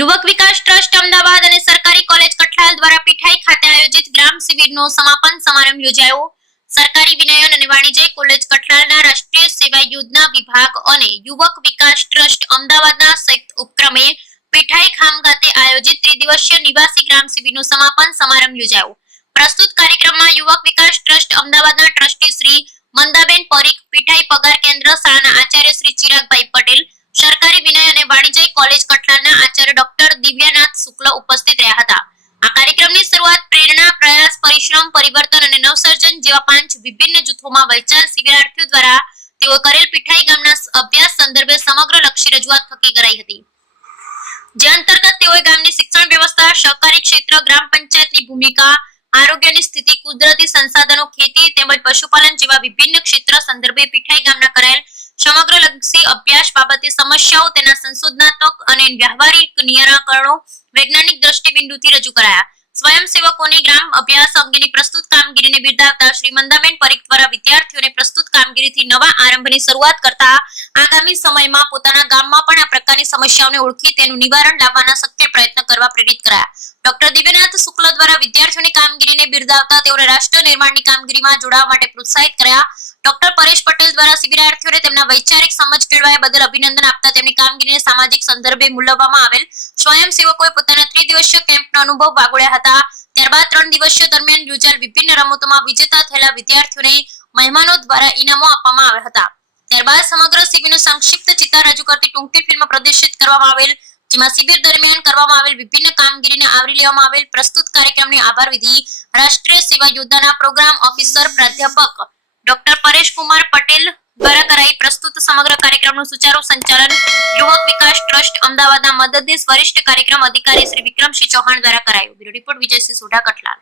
યુવક વિકાસ ટ્રસ્ટ અમદાવાદ અને સરકારી કોલેજ કઠલાલ દ્વારા પીઠાઈ ખાતે આયોજિત ગ્રામ શિબિરનો સમાપન સમારંભ યોજાયો. સરકારી વિનયન અને વાણિજ્ય કોલેજ કઠલાલના રાષ્ટ્રીય સેવા યોજના વિભાગ અને યુવક વિકાસ ટ્રસ્ટ અમદાવાદના સંયુક્ત ઉપક્રમે પીઠાઈ ખામ ખાતે આયોજિત ત્રિદિવસીય નિવાસી ગ્રામ શિબિરનો સમાપન સમારંભ યોજાયો. પ્રસ્તુત કાર્યક્રમમાં યુવક વિકાસ ટ્રસ્ટ અમદાવાદના ટ્રસ્ટી શ્રી મંદાબેન પરીખ, પીઠાઈ પગાર કેન્દ્ર શાળાના આચાર્ય શ્રી ચિરાગભાઈ પટેલ, સરકારી વિનય અને વાણિજ્ય કોલેજ કઠલાલના આચાર્ય ડોક્ટર દિવ્યાનાથ શુક્લ ઉપસ્થિત રહ્યા હતા. આ કાર્યક્રમની શરૂઆત પ્રેરણા, પ્રયાસ, પરિશ્રમ, પરિવર્તન અને નવસર્જન જેવા 5 વિભિન્ન જૂથોમાં વહેંચાયેલ શિબિરાર્થીઓ દ્વારા તેઓ કરેલ પીઠાઈ ગામના અભ્યાસ સંદર્ભે સમગ્ર લક્ષી રજૂઆત થકી કરાઈ હતી. જે અંતર્ગત તેઓએ ગામની શિક્ષણ વ્યવસ્થા, સહકારી ક્ષેત્ર, ગ્રામ પંચાયતની ભૂમિકા, આરોગ્યની સ્થિતિ, કુદરતી સંસાધનો, ખેતી તેમજ પશુપાલન જેવા વિભિન્ન ક્ષેત્ર સંદર્ભે પીઠાઈ ગામના કરાયેલ સમગ્ર લક્ષી અભ્યાસ બાબતે સમસ્યાઓ, તેના સંશોધનાત્મક અને વ્યવહારિક નિરાકરણો વૈજ્ઞાનિક દ્રષ્ટિબિંદુથી રજૂ કરાયા. સ્વયંસેવકોની ગ્રામ અભ્યાસ અંગેની પ્રસ્તુત કામગીરીને બિરદાવતા શ્રી મંદાબેન પરીખ દ્વારા વિદ્યાર્થીઓને પ્રસ્તુત કામગીરીથી નવા આરંભની શરૂઆત કરતા આગામી સમયમાં પોતાના ગામમાં પણ આ પ્રકારની સમસ્યાઓને ઓળખી તેનું નિવારણ લાવવાના શક્ય પ્રયત્ન કરવા પ્રેરિત કરાયા. ડોક્ટર દિવ્યનાથ શુક્લ દ્વારા વિદ્યાર્થીઓની કામગીરીને બિરદાવતા તેઓને રાષ્ટ્ર નિર્માણની કામગીરીમાં જોડાવા માટે પ્રોત્સાહિત કર્યા. ડોક્ટર પરેશ પટેલ દ્વારા શિબિરાર્થીઓને તેમના વૈચારિક સમજ કેળવાયા બદલ અભિનંદન આપતા તેમની કામગીરીને સામાજિક સંદર્ભે મૂલ્યવામાં આવેલ સ્વયંસેવકોએ પોતાના ત્રિદિવસીય કેમ્પનો અનુભવ વાગોળ્યા હતા. ત્યારબાદ 3 દિવસીય દરમિયાન યોજાયેલ વિભિન્ન રમતોમાં વિજેતા થયેલા વિદ્યાર્થીઓને મહેમાનો દ્વારા ઇનામો આપવામાં આવ્યા હતા. ત્યારબાદ સમગ્ર શિબિરનો સંક્ષિપ્ત ચિતાર રજૂ કરતી ટૂંકી ફિલ્મ પ્રદર્શિત કરવામાં આવેલ, જેમાં શિબિર દરમિયાન કરવામાં આવેલ વિભિન્ન કામગીરીને આવરી લેવામાં આવેલ. પ્રસ્તુત કાર્યક્રમની આભાર વિધિ રાષ્ટ્રીય સેવા યોજનાના પ્રોગ્રામ ઓફિસર પ્રાધ્યાપક ડોક્ટર પરેશ કુમાર પટેલ દ્વારા કરાઈ. પ્રસ્તુત સમગ્ર કાર્યક્રમનું સુચારુ સંચાલન યુવક વિકાસ ટ્રસ્ટ અમદાવાદના મદદનીશ વરિષ્ઠ કાર્યક્રમ અધિકારી શ્રી વિક્રમસિંહ ચૌહાણ દ્વારા કરાયું. Bureau report Vijaysinh Sodha, Kathlal.